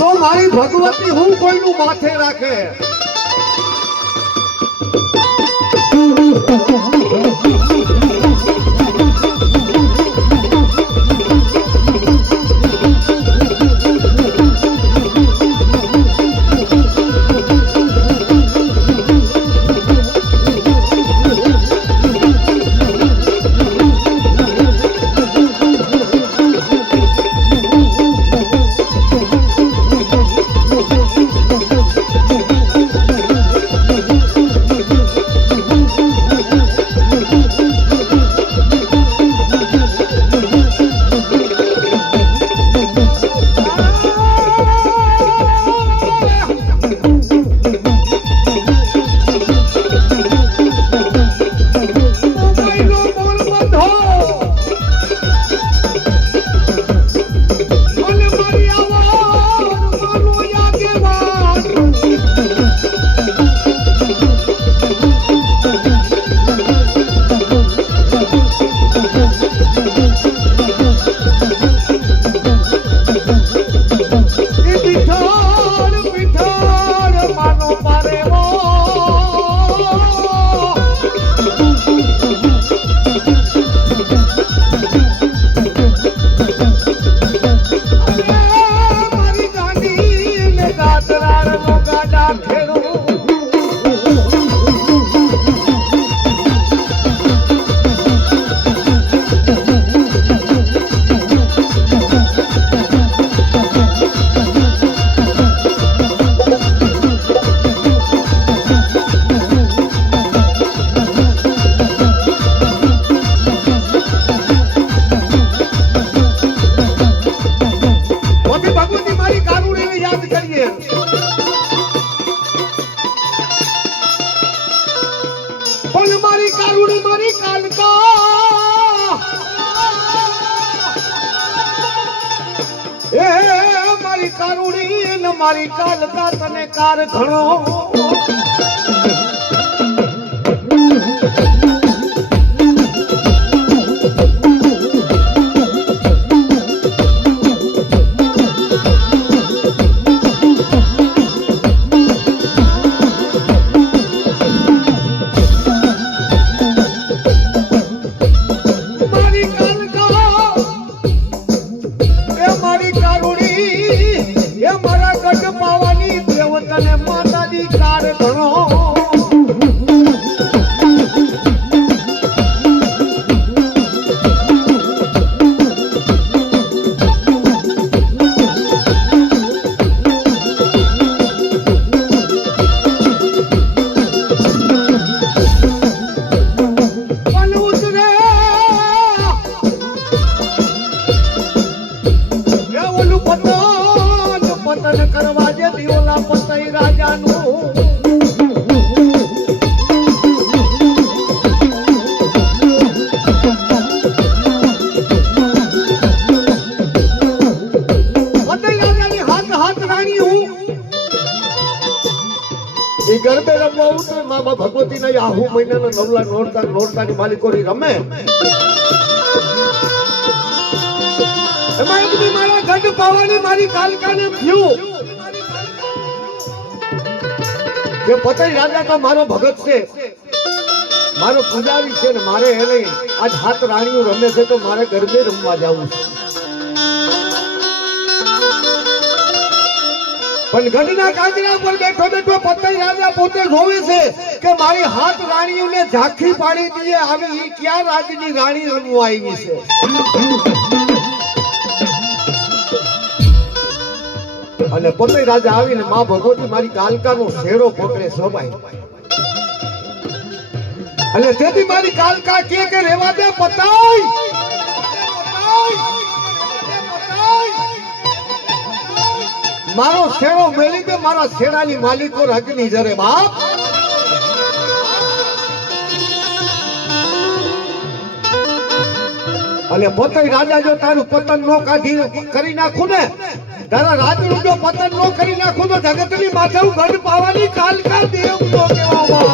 તો મારી ભગવતી હું કોઈનું માથે રાખે? મારી કાલકા તને કાર ઘણો ગરબે રમવા ઉતરે મામા ભગવતી ના આહુ મહિનાના નવલા નોરતા ની માલિકોરી રમે એમાં એક દી મારા ગઢ પાવાની મારી કાલકાને થયું કે પતઈ રાજા તો મારો ભગત છે, મારો પૂજારી છે ને મારે એને આજ હાથ રાણીઓ રમે છે તો મારે ગરબે રમવા જવું છે. પણ ગઢના કાંકરા પર બેઠો બેઠો પતઈ રાજા પોતે રોવે છે કે મારી હાથ રાણીઓને ઝાંખી પાડી દીએ આવી ઈ ક્યાં રાજની રાણી રમવા આવી છે. અને પતઈ રાજા આવીને માં ભગવતી મારી કાલકાનો શેરો પકડે સભાઈ અને તેથી મારી કાલકા કે રેવા દે પતઈ મારો શેરો મેલી દે, મારા શેરાની માલિકો રગની જરે બાપ. અને પતઈ રાજા જો તારું પતન નો કાઢી કરી નાખું ને, તારા રાજનું જો પતન નો કરી નાખું તો જગતની માથે ગઢ પાવાની કાલકા દેવ તો કેવા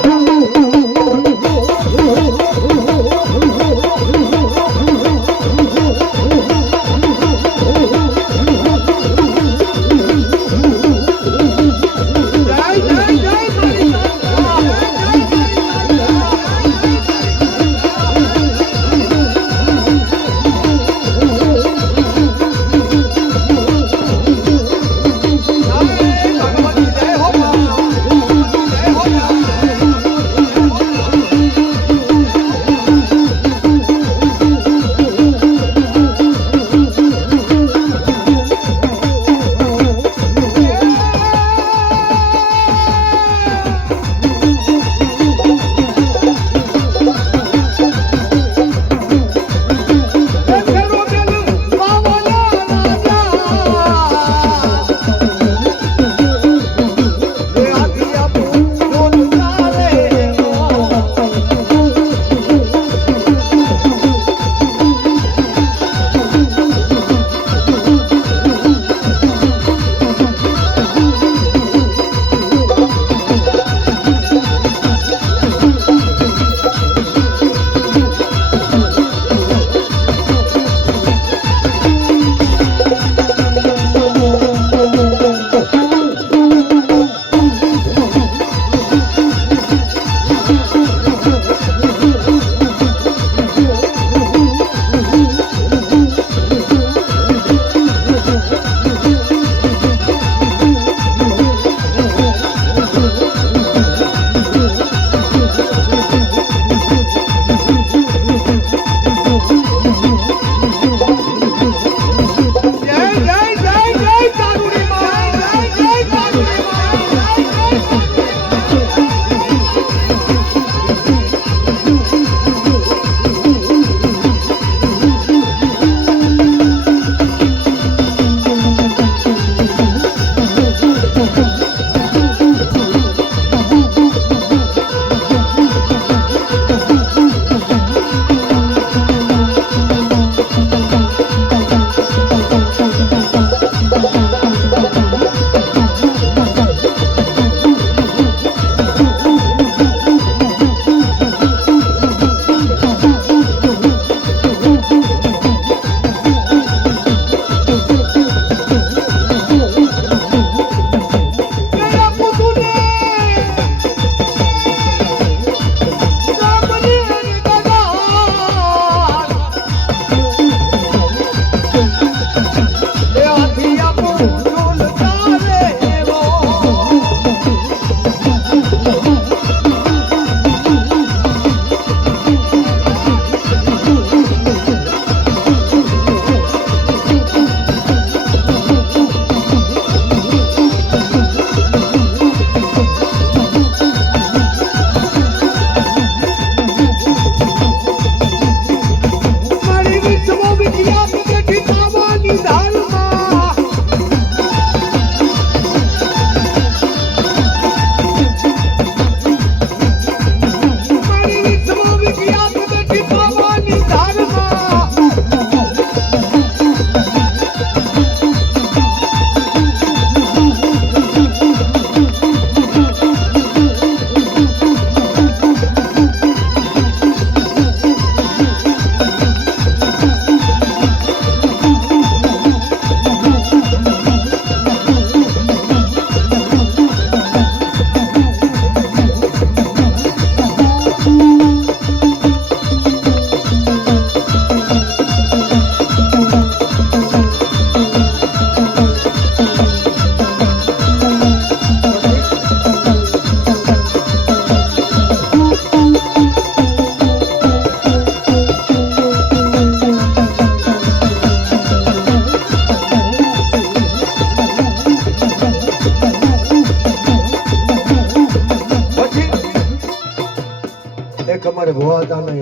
જાને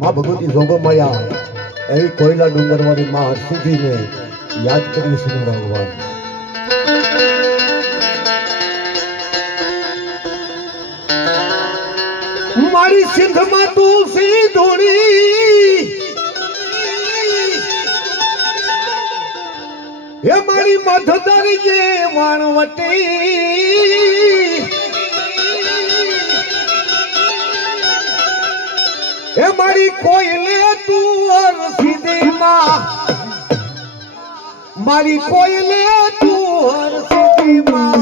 માં ભગવતી જોગમાયા એવી કોયલા ડુંગરવાળી માં હરસિદ્ધિને યાદ કરી છે ભગવાન. મારી સિંધમાં તું સીધોડી હે મારી મધદર જે વાણવટી હે મારી કોયલે તું હરસિદ્ધિમાં મારી કોયલે તું હરસિદ્ધિમાં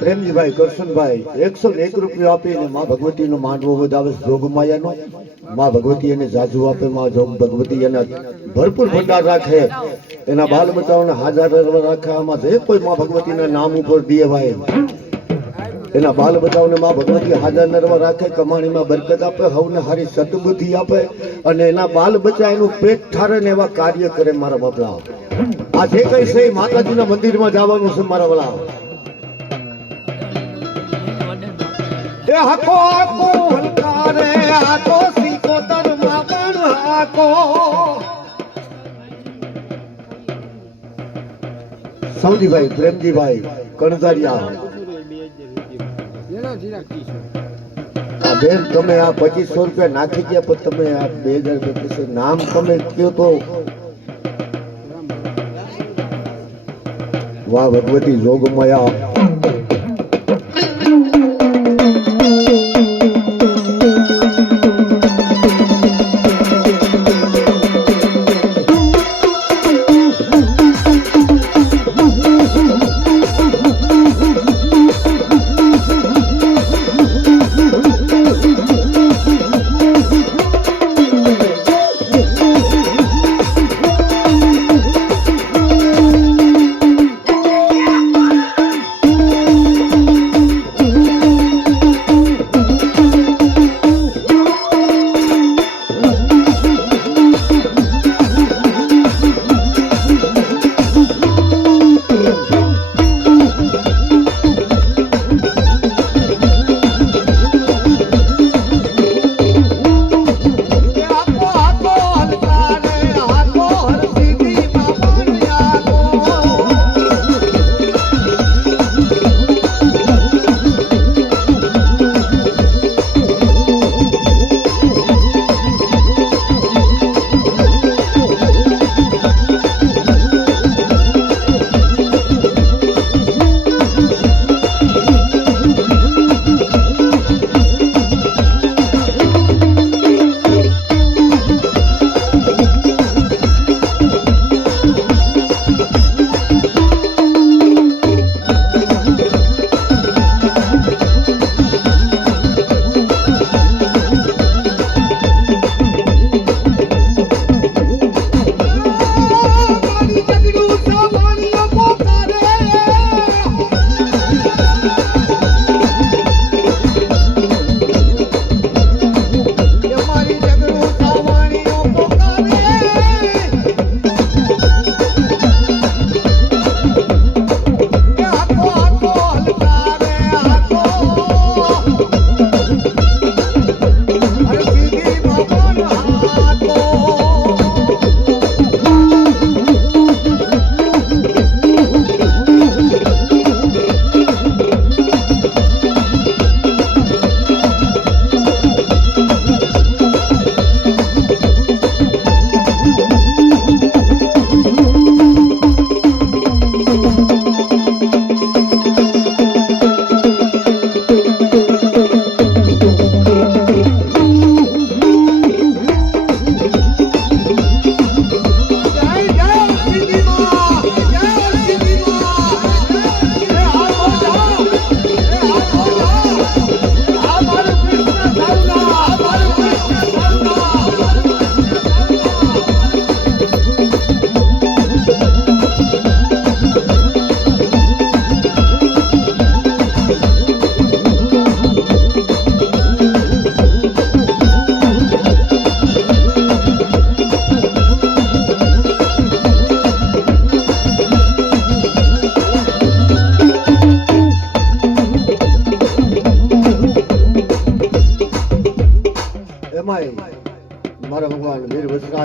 પ્રેમજીભાઈ કરશનભાઈ 101 રૂપિયા આપીને માં ભગવતીનો માંડવો વધાવે જોગમાયાનો. માં ભગવતી એને જાજુ આપે, માં જોગ ભગવતી એને ભરપૂર ભંડાર રાખે, એના બાલ બચાવને હાજર રાખે. આમાં જે કોઈ માં ભગવતીના નામ ઉપર દીએ ભાઈ એના બાલ બચાવને માં ભગવતી હાજર નરવા રાખે, કમાણીમાં બરકત આપે, હવને હારી સદબુદ્ધિ આપે અને એના બાલ બચા એનું પેટ ઠારે ને એવા કાર્ય કરે. મારા બાપલા આ જે કઈ છે માતાજીના મંદિરમાં જવાનું છે મારા વાલા. એ હકો હકો હલકારે આતો સિકોતર માં પણ હાકો. સૌજીભાઈ પ્રેમજીભાઈ કણઝારિયા બેન તમે આ 2500 રૂપિયા નાખી ગયા પણ તમે આ 2025 નામ તમે કયો તો. વાહ ભગવતી જોગમાયા.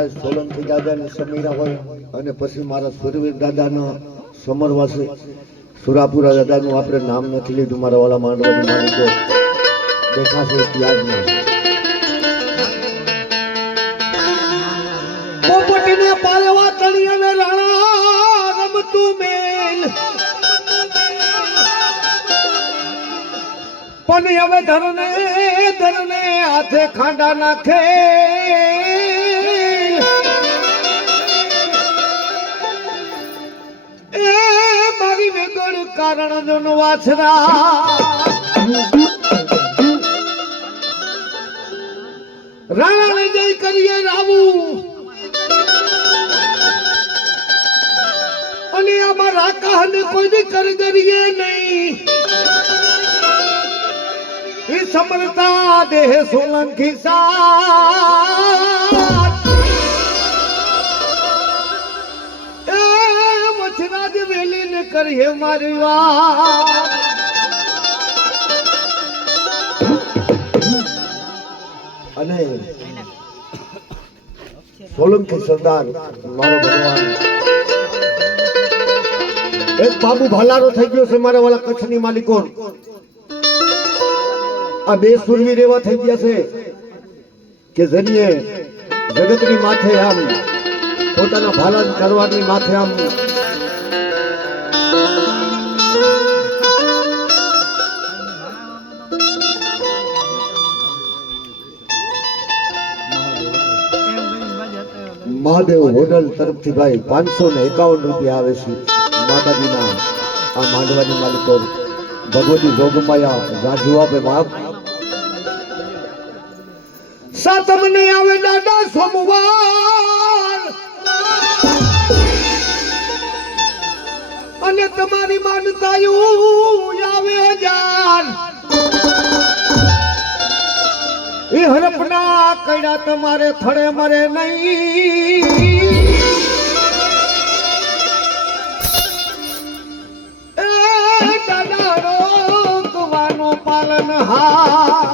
થાય સોલંકી દાદાની સમીરા હોય અને પછી મારા સુરવીર દાદાના સમરવાસી સુરાપુરા દાદાનું આપણે નામ નથી લીધું મારા વાલા માંડવાની માલિકો દેખાશે ત્યાગમાં પોપટને પાલવા તળિયાને રાણા રમતું મેલ પણ હવે ધરને હાથે ખાંડા નાખે એ મારી વેગળ કારણ જોનો વાછરા રાણાને જય કરીએ રાવું અને આમાં રાકાહને કોઈ કરીએ નહીં એ સમરતા દેહ સોલંકી સાથ એ મછરાજ વેલી ને કરીએ મારી વાત અને સોલંકી સરદાર મારો ભગવાન એક બાબુ ભાલારો થઈ ગયો છે મારા વાલા કચ્છની માલિકો આ બે સુરવીર એવા થઈ ગયા છે કે જરીએ જગતની માથે આમ પોતાના ભાલા તરવારની માથે આમ મહાદેવ હોટલ તરફથી ભાઈ 551 રૂપિયા આવે છે માતાજીના આ માંડવાની માલિકો ભગવતી જોગમાયા જાજુ આપે બાપ સાતમને આવે દાદા સોમવાર અને તમારી માનતાયું આવે હજાર એ હરપના કઈડા તમારે થડે મરે નહીં એ દાદા રોકવાનું પાલન હા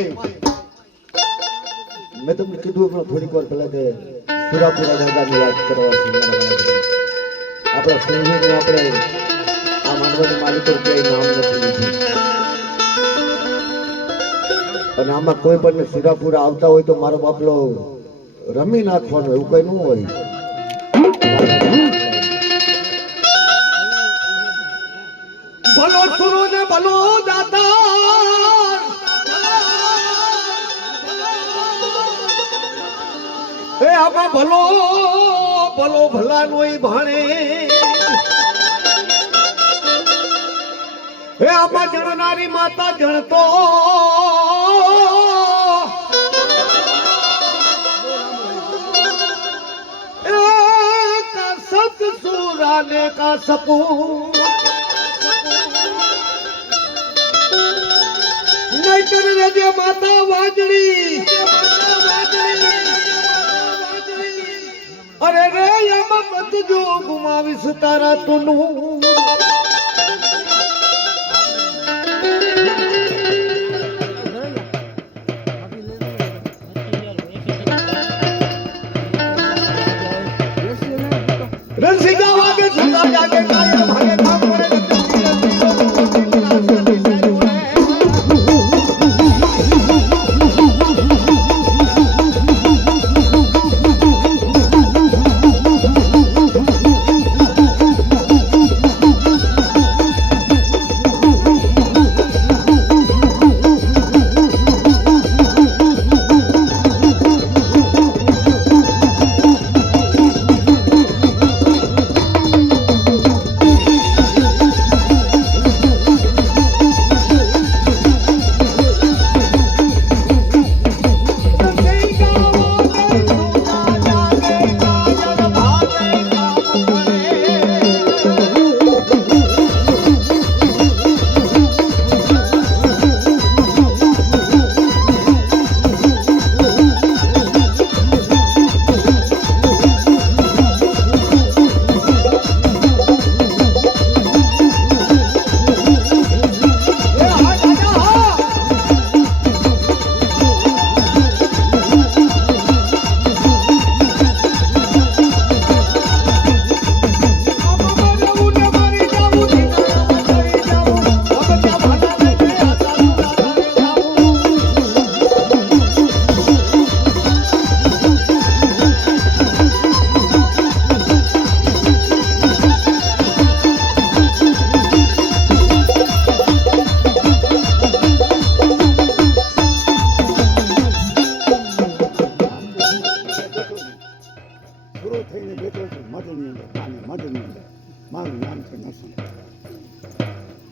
એમાંય મેં તમને કીધું હમણાં થોડીક વાર પહેલા કે સુરાપુરા દાદાની વાત કરવા છે આપણા સુરવીરનું આપણે આ માનવાની માલિકો ક્યાંય નામ નથી લીધું અને આમાં કોઈ પણ સુરાપુરા આવતા હોય તો મારો બાપલો રમી નાખવાનું એવું કઈ ન હોય. ભલો સુરો ને ભલો દાતા એ આમાં ભલો ભલો ભલા નોય ભાણે એ આમાં જણનારી માતા જણતો સત સુરાને કા સપૂત નહીતર રેજે માતા વાજળી અરે રે એમાં બધું ગુમાવીશ તારા તુનું રસિકા વાગે સુતા જાગે કાયર ભાગે કામ કરે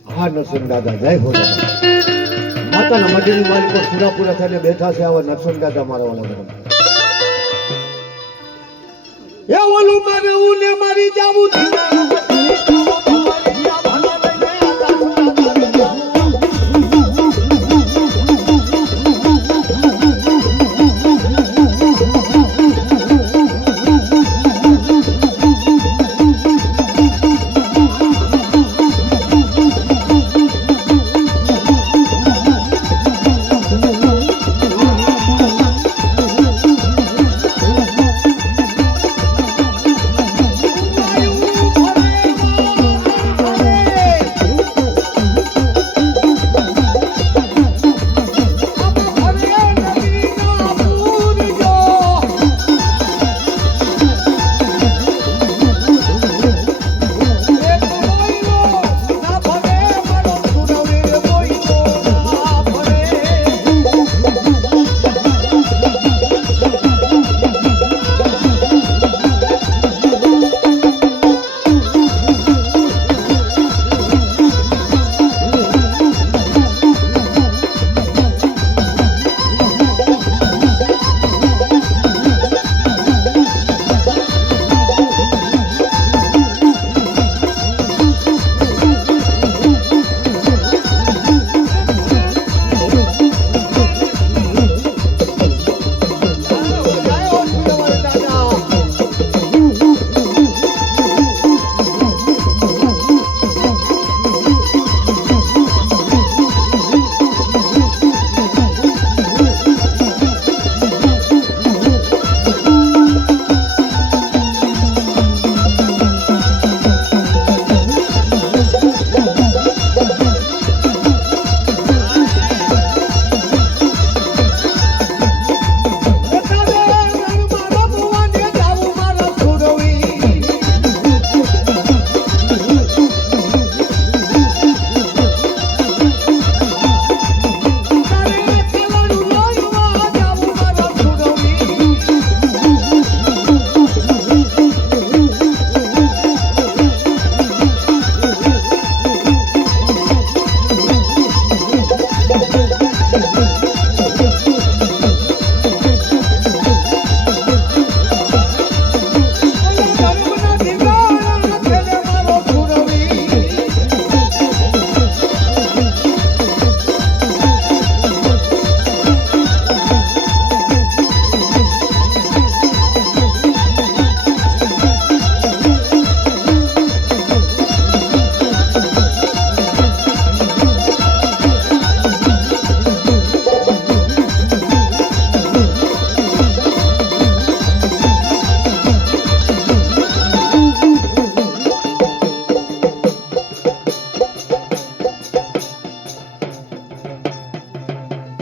હા નરસિંહ દાદા જય હો માતાના મઢની માલિકો સુરાપુરા થઈને બેઠા છે આવા નરસિંહ દાદા મારા વાળા એ ઓલું મારે ઉને મારી જાવું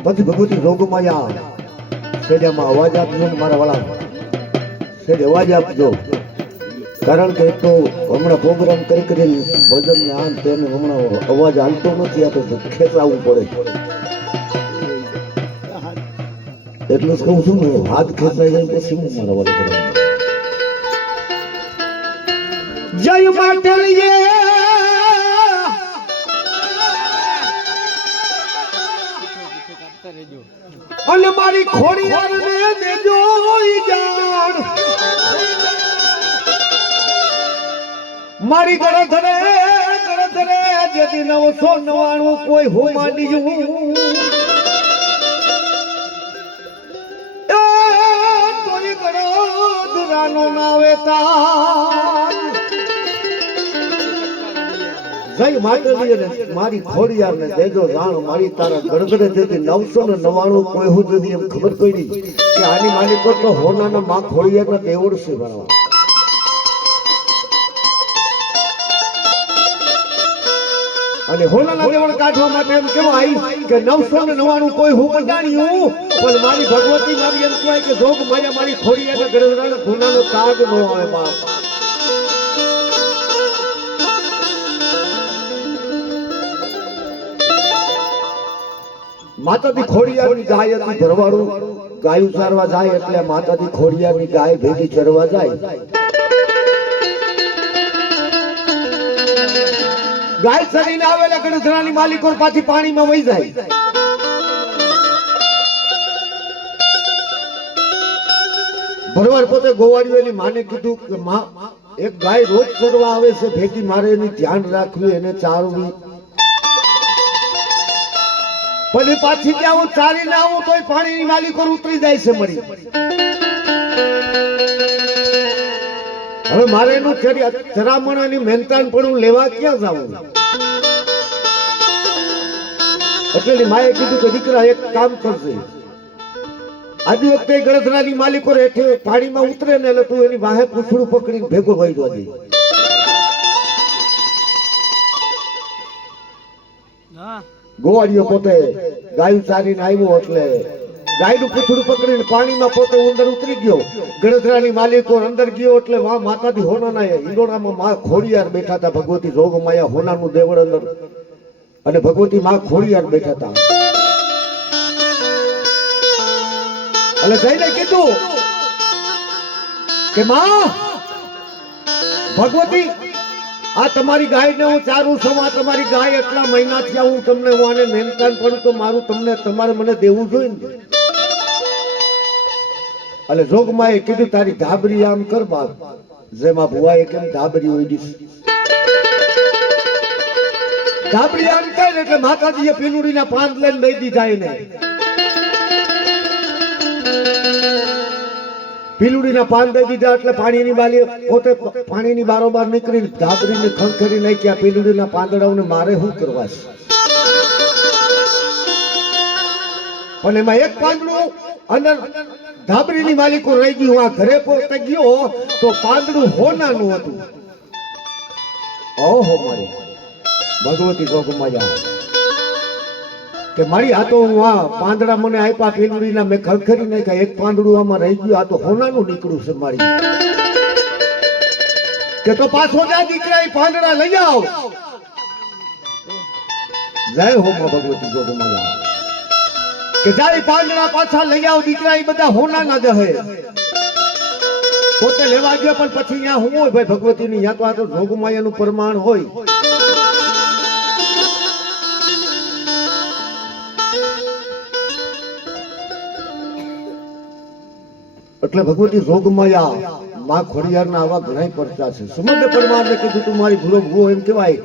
પછી ભગવતી જોગમાયા સેજામાં અવાજ આપજો ને મારા વાળા સેજ અવાજ આપજો, કારણ કે એક તો હમણાં પ્રોગ્રામ કરી ભજન ને આમ તેને હમણાં અવાજ હાલતો નથી, આ તો ખેંચાવવું પડે એટલું જ કહું છું ને, હાથ ખેંચાઈ જાય પછી હું મારા વાળા જય માટલીએ અને મારી ખોડિયારને દેજો જાણ, મારી ગળધરે જેથી 999 કોઈ હું માંડ્યું તોય ગળધરાનો નાવે તાર જય માટલીએ મારી ખોડિયારને દેજો જાણ, મારી તારા ગળગળે જેથી 999 કોઈ હું যদি એમ ખબર પડી કે આની માલિકો તો હોનાના માં ખોડિયારના દેવળ છે ભણવા, અને હોનાના દેવળ કાઢવા માટે એમ કહેવાય કે 999 કોઈ હું મંડાણ્યું, પણ મારી ભગવતી મારી એમ કહેવાય કે જોગ માયા મારી ખોડિયારના ગળગળાના ગુનાનો તાગ ન આવે બાપ। માતાજી ખોડિયારની ગાય હતી ભરવાડું ગાયું ચારવા જાય એટલે માતાજી ખોડિયારની ગાય ભેગી ચરવા જાય, ગાય ચરીને આવેલા ગણધરાની માલિકો પાછી પાણીમાં વહી જાય, ભરવાડ પોતે ગોવાળ્યો એની માને કીધું કે માં એક ગાય રોજ ચરવા આવે છે ભેગી, મારે એની ધ્યાન રાખવી એને ચારવી, પછી પાછી ત્યાં હું ચાલી ના આવું તોય પાણીની માલિકો ઉતરી જાય છે મરી, હવે મારે એનું ચરામણ એની મહેનતાન પણ લેવા ક્યાં જાવું, એટલે માએ કીધું કે દીકરા એક કામ કરશે, આજે વખતે ગળધરાની માલિકો હેઠે પાણીમાં ઉતરે ને એટલે તું એની વાહે પૂછડું પકડીને ભેગો વહી જવા દે, ગોવાળિયો પોતે ગાયું ચારીને આવ્યો એટલે ગાયનું પૂછડું પકડીને પાણીમાં પોતે અંદર ઉતરી ગયો, ગળધરાની માલિકો અંદર ગયો એટલે વા માતાજી હોનાના ઈંડોળામાં માં ખોડિયાર બેઠા હતા, ભગવતી જોગમાયા હોનાનું દેવળ અંદર અને ભગવતી માં ખોડિયાર બેઠા હતા, એટલે જઈને કીધું કે માં ભગવતી આ તમારી ગાયને હું ચારું છું, આ તમારી ગાય એટલા મહિના થયા હું તમને હું આને મહેનતાન પડું તો મારું તમને તમારે મને દેવું જોઈએ ને, એટલે જોગમાએ કીધું તારી ધાબરી આમ કર બાપ, જેમાં ભુવાએ કેમ ધાબરી ઓઈડી ધાબરી આમ કર એટલે માતાજીએ પીલુડીના પાન લઈને દઈ દીધા એને, પીલુડીના પાન દઈ દીધા એટલે પાણીની બાલી પોતે પાણીની બારોબાર નીકળી ધાબરીને ખંખેરી નાખ્યા, પીલુડીના પાંદડાઓને મારે શું કરવા છે, પણ એમાં એક પાંદડું અંદર ધાબરીની માલિકો રહી ગયું, આ ઘરે પોતે ગયો તો પાંદડું હોનાનું હતું, ઓહો મારી ભગવતી જોગમાયા કે મારી આ તો હું આ પાંદડા મને આપ્યા પીલુડીના મેં ખંખેરી નાખ્યા, એક પાંદડું આમાં રહી ગયું, આ તો હોનાનું નીકળ્યું છે મારી, કે તો પાછો જા દીકરા એ પાંદડા લઈ આવ, જય હો માં ભગવતી જોગમાયા કે જાય પાંદડા પાછા લઈ આવ દીકરા, એ બધા હોનાના જ હે, પોતે લેવા ગયો પણ પછી અહીંયા હું હોય ભાઈ ભગવતીની ત્યાં તો આ તો જોગમાયાનું પ્રમાણ હોય, એટલે ભગવતી જોગમાયા માં ખોડિયારના આવા ઘણા પરચા છે, સમગ્ર પરમારને કીધું તું મારી ભૂવો એમ કહેવાય,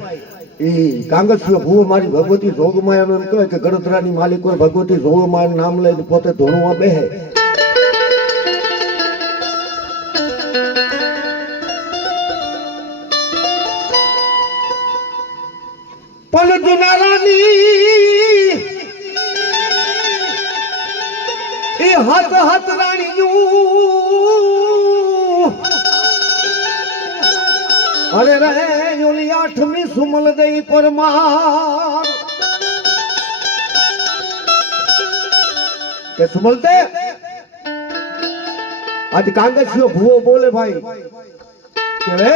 એ કાંગસિયો ભૂવો મારી ભગવતી જોગમાયાનો એમ કહેવાય કે ગળધરાની માલિકો ભગવતી જોગમાયાનું નામ લઈને પોતે ધોણવા બેહે, પણ દુનારાની એ હાથ હાથ રાણીયું અરે રે ઓલી 8મી સુમલ દઈ પરમાર કે સુમલતે આજ કાંગસિયો ભૂવો બોલે ભાઈ કે રે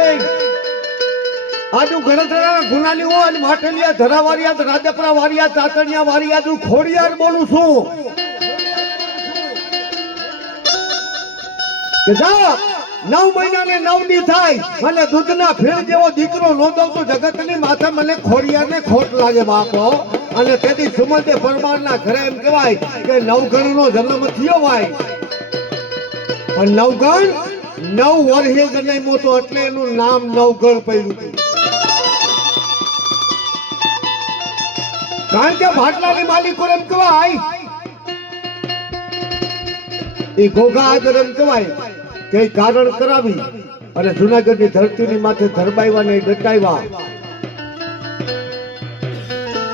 આજુ ગણતરા ગુનાની હો અને માઠલિયા ધરાવારિયા રાજપરા વારિયા ચાતણિયા વારિયા તું ખોડિયાર બોલું છું કે જા 9 મહિના ને 9 દી થાય અને દૂધના ફેર જેવો દીકરો નોંધવ તો જગતની માથે મને ખોડિયારને ખોટ લાગે બાપો અને તેથી સુમંતે પરમારના ઘરે એમ કહેવાય કે નવગણનો જન્મ થયો ભાઈ અને નવગણ 9 વર્ષે જન્મ્યો તો એટલે એનું નામ નવગણ પડ્યું કારણ કે ભાટલાની માલિકો એમ કહેવાય એ ઘોઘા આગળ એમ કહેવાય કે કારણ કરાવી અને જુનાગઢની ધરતીની માથે ધરબાવ્યા ને ડટાવ્યા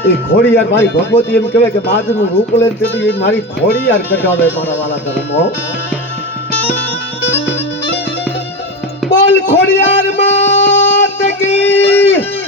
એ ખોડિયાર મારી ભગવતી એમ કહેવાય કે બાજુનું રૂપ લઈને તેથી એ મારી ખોડિયાર કઢાવે મારા વાલા ધર્મો બોલ ખોડિયાર માત કી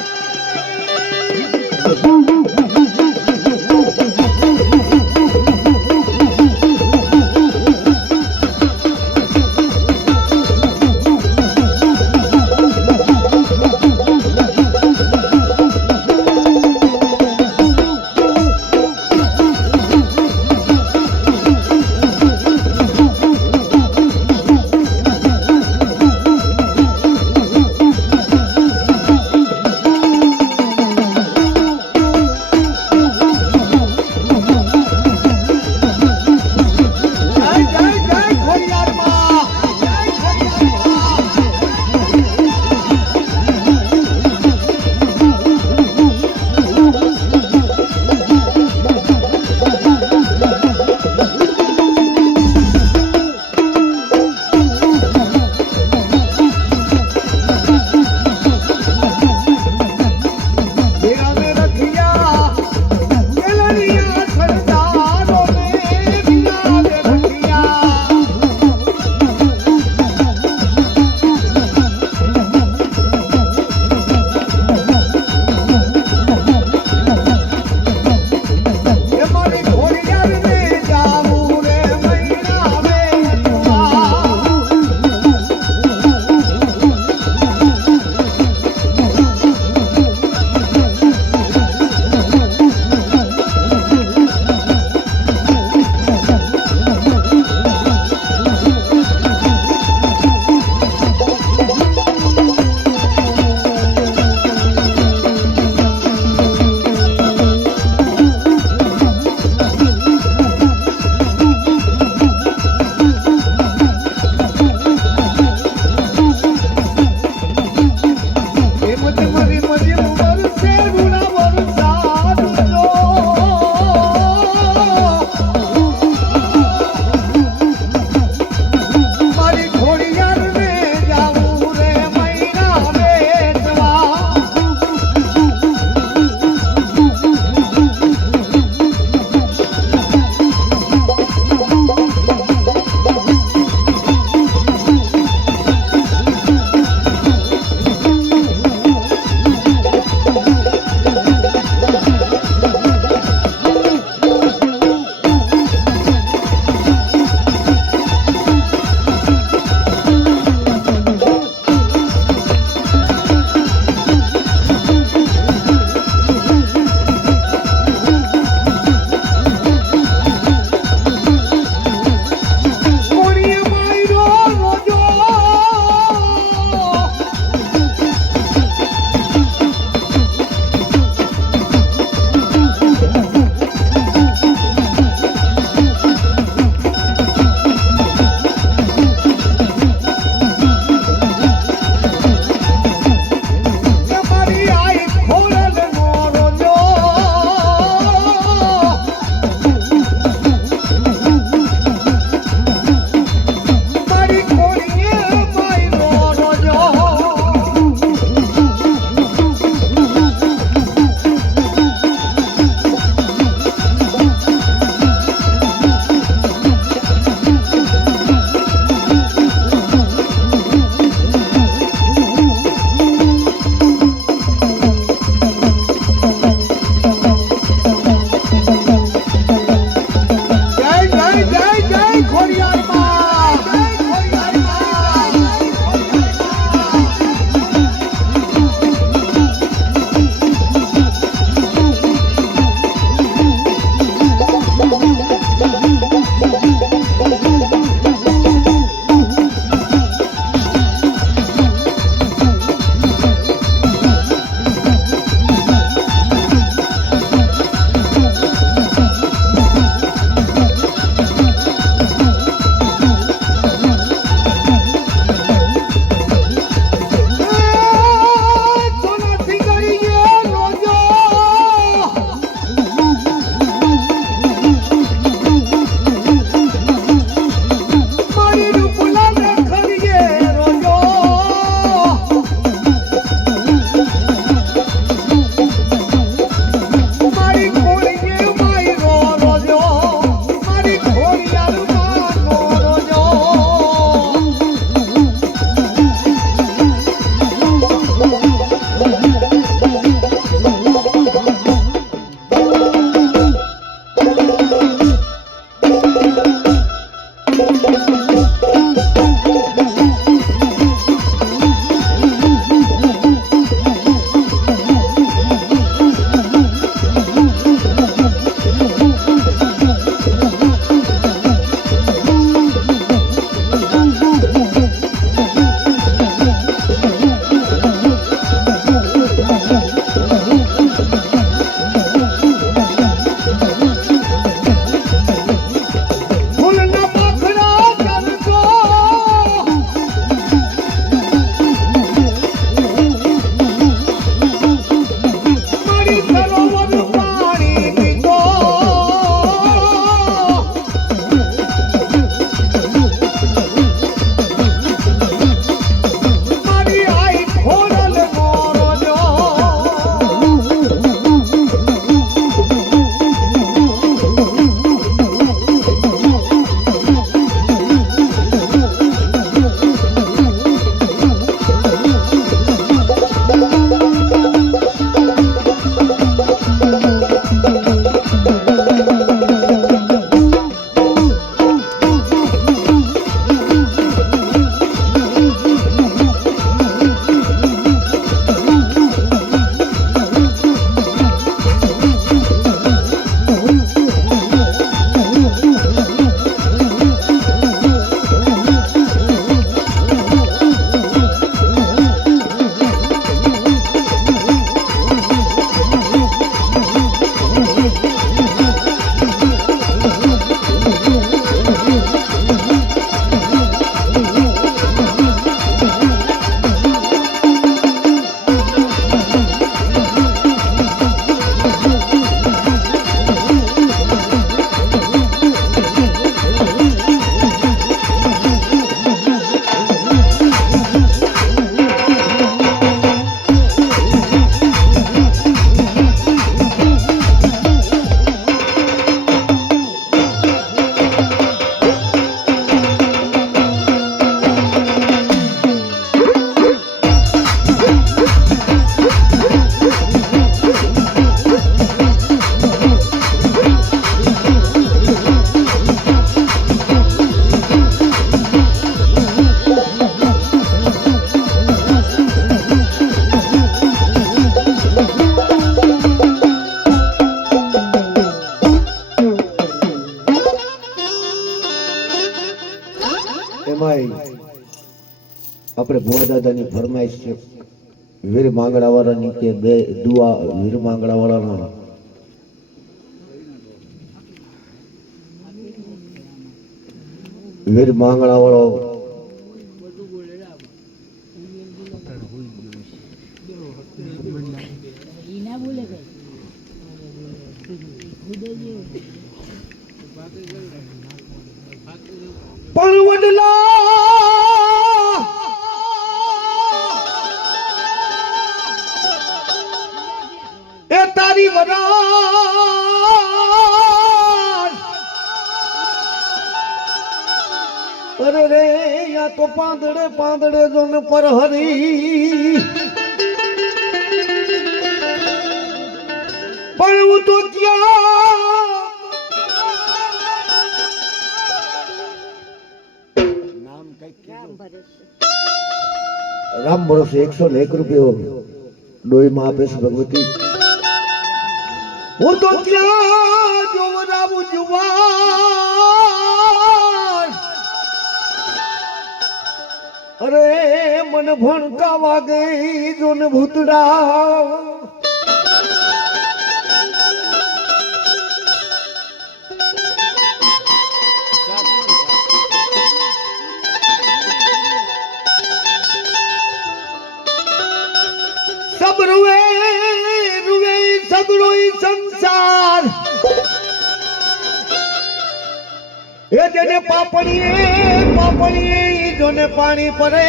આપણે ભુવા દાદાની ફરમાઈશ છે વીર માંગડા વાળાની કે બે દુઆ વીર માંગડા વાળાના વીર માંગડા વાળો પણ વડલા એ તારી વરાળ અરે રે યા તો પાંદડે પાંદડે જોન પર હરી પણ હું તો ક્યાં નામ કઈ રામ ભરોસે 101 રૂપિયો ડોહીમાં આપે છે ભગવતી હું તો ક્યાં જોવરાવું જુવાન અરે મન ભણકા વાગે જોન ભૂતડા सब रुए रुए सगड़ो संसार ये जने पापड़िए जोने पानी परे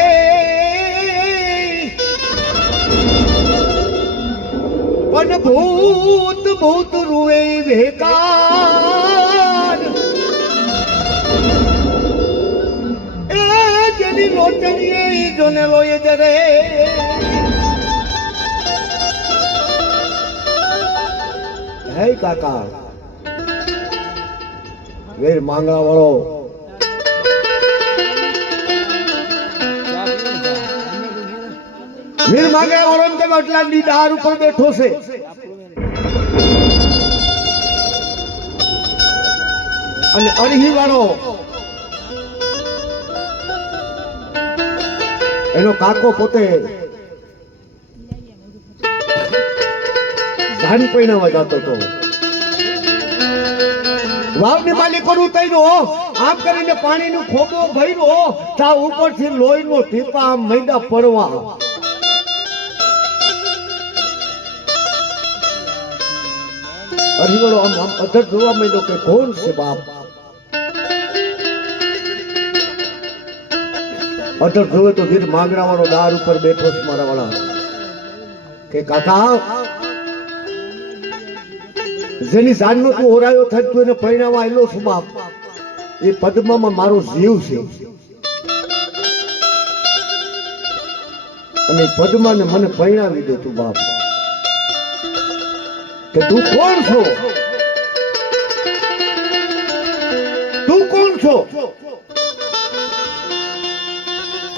पन भूत भूत रुए बेकार ए जनी लोचनिए जोने लोए जरे હે કાકા વીર માંગણા વાળો વીર માંગણા વાળો એમ કે આટલા ડાર ઉપર બેઠો છે અને અરહી વાળો એનો કાકો પોતે ધાન પૈણાવા જતો હતો વાવની માલિકોનું તૈરો આમ કરીને પાણીનું ખોબો ભર્યો તા ઉપરથી લોહીનો ટીપા આમ મૈડા પડવા હરિવળો આમ અધર જોવા માંડ્યો કે કોણ છે બાપ અધર જોવે તો વીર માંગણા વાળો દાર ઉપર બેઠો છે મારા વાળા કે કાકા જેની જાનનો તું ઓરાયો થાય તું એને પરિણામ આવેલો છું બાપ એ પદ્મામાં મારો જીવ છે અને પદ્માને મને પરિણાવી દે તું બાપ કે તું કોણ છો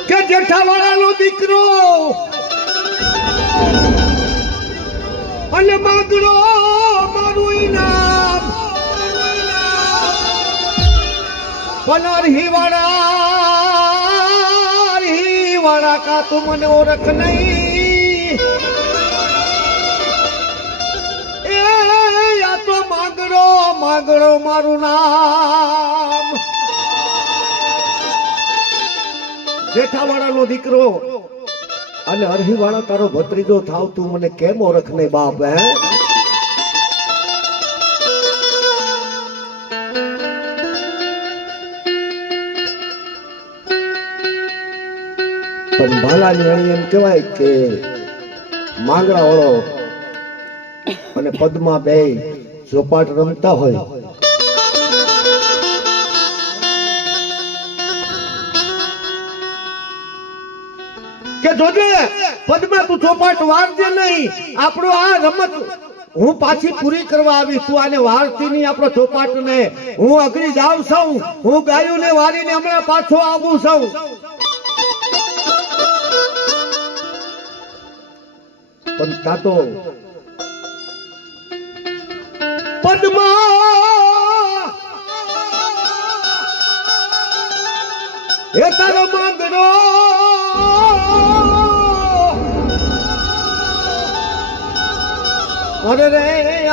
કે જેઠાવાળાનો દીકરો અને માંગડો મારું ઇનામ પનરહી વાળા કા તું મને ઓળખ નહીં એ આ તો માંગડો મારું નામ જેઠાવાળાનો દીકરો અને અરહી વાળા તારો ભત્રીજો થાવ તું મને કેમ ઓળખ નહીં બાપ હે પણ ભાલાની હણી એમ કહેવાય કે માંગડા વાળો અને પદ્મા બે ચોપાટ રમતા હોય કે જોજે પદ્મા તું ચોપાટ વારજે નહીં આપણો આ રમત હું પાછી પૂરી કરવા આવી તું આને વારતી નહીં આપણો ચોપાટ ને હું અઘરી જાવ છું હું ગાયું ને વારીને હમણાં પાછો આવું છું પણ તાતો પદ્મા એ તારો માંગડો અરે રે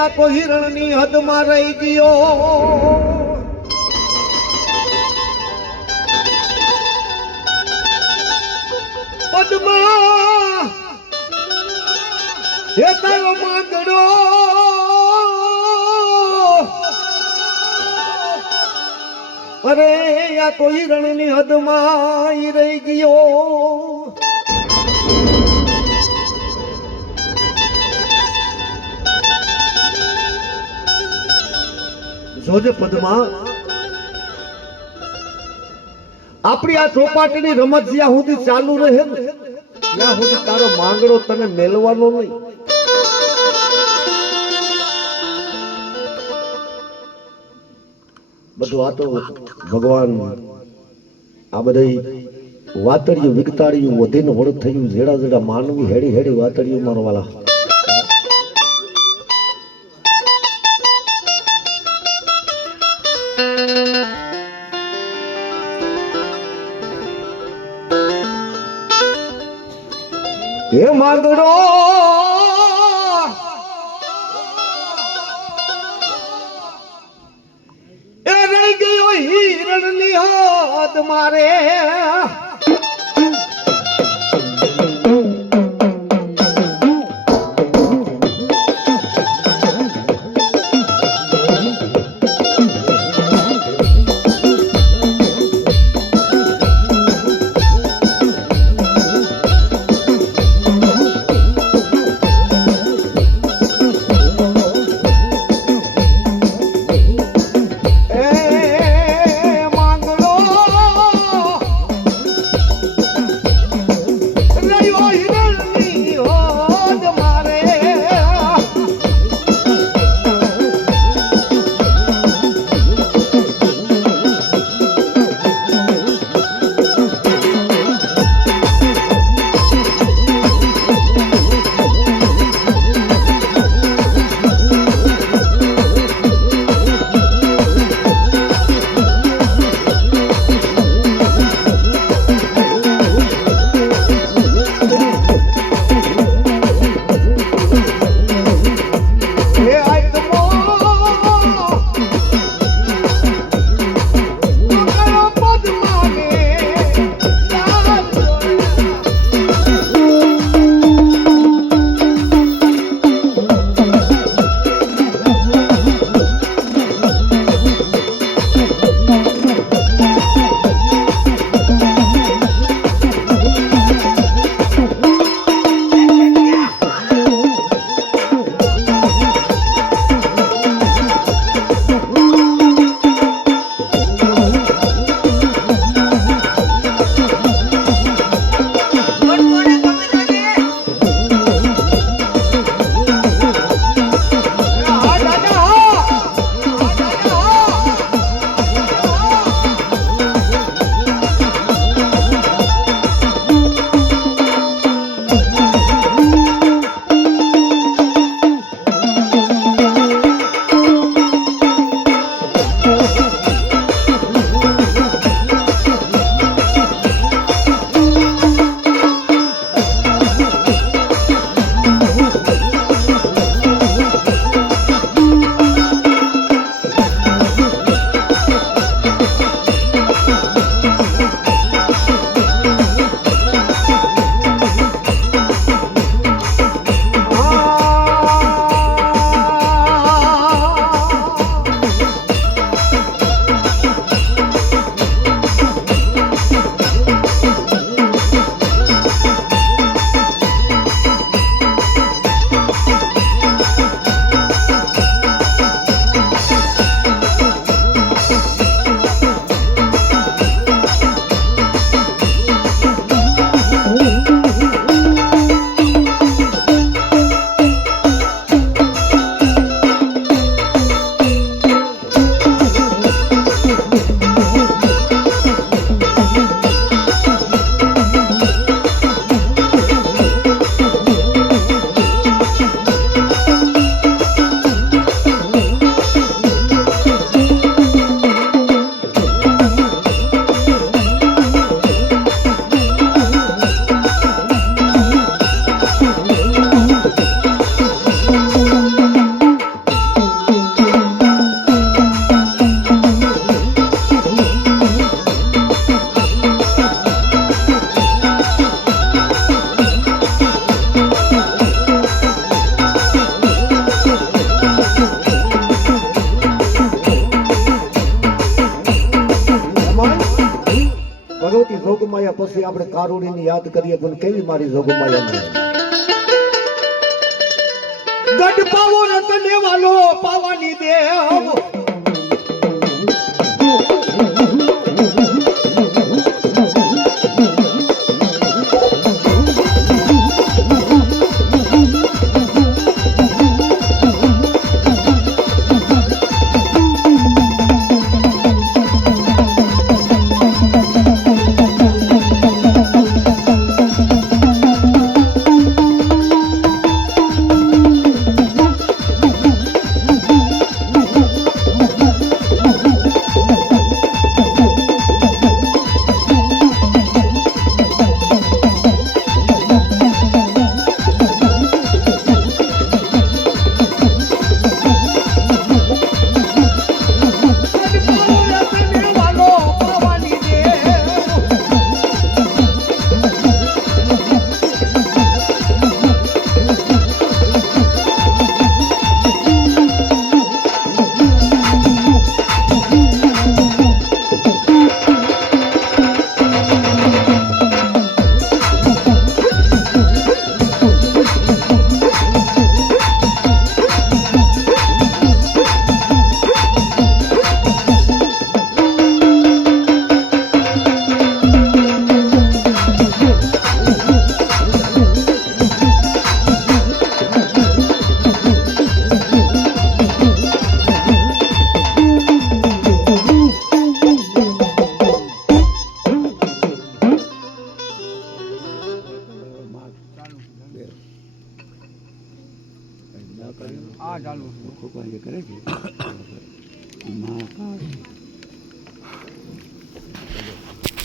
આ તો હિરણની હદમાં રહી ગયો. પદ્મા હે તારો માંગડો અરે આ તો હિરણની હદમાં ઈ રહી ગયો. જોજે પદ્મા આપણી આ ચોપાટીની રમત જ્યાં સુધી ચાલુ રહે ને ત્યાં સુધી તારો માંગડો તને મેલવાનો નહીં. બધું આ તો ભગવાન આ બધી વાતડિયું વિકતાડિયું વધીને વળત થયું. જેડા જેડા માનવી હેડી હેડી વાતડિયું મારવાલા. હે માંગડો એ રહી ગયો હિરણની હદ મારે. જોગમાયા પછી આપણે કારુણીને યાદ કરીએ પણ કેવી મારી જોગમાયા ગઢ પાવો રતને વાલો પાવાની દેવ આ ચાલુ કરે છે મહાકાળ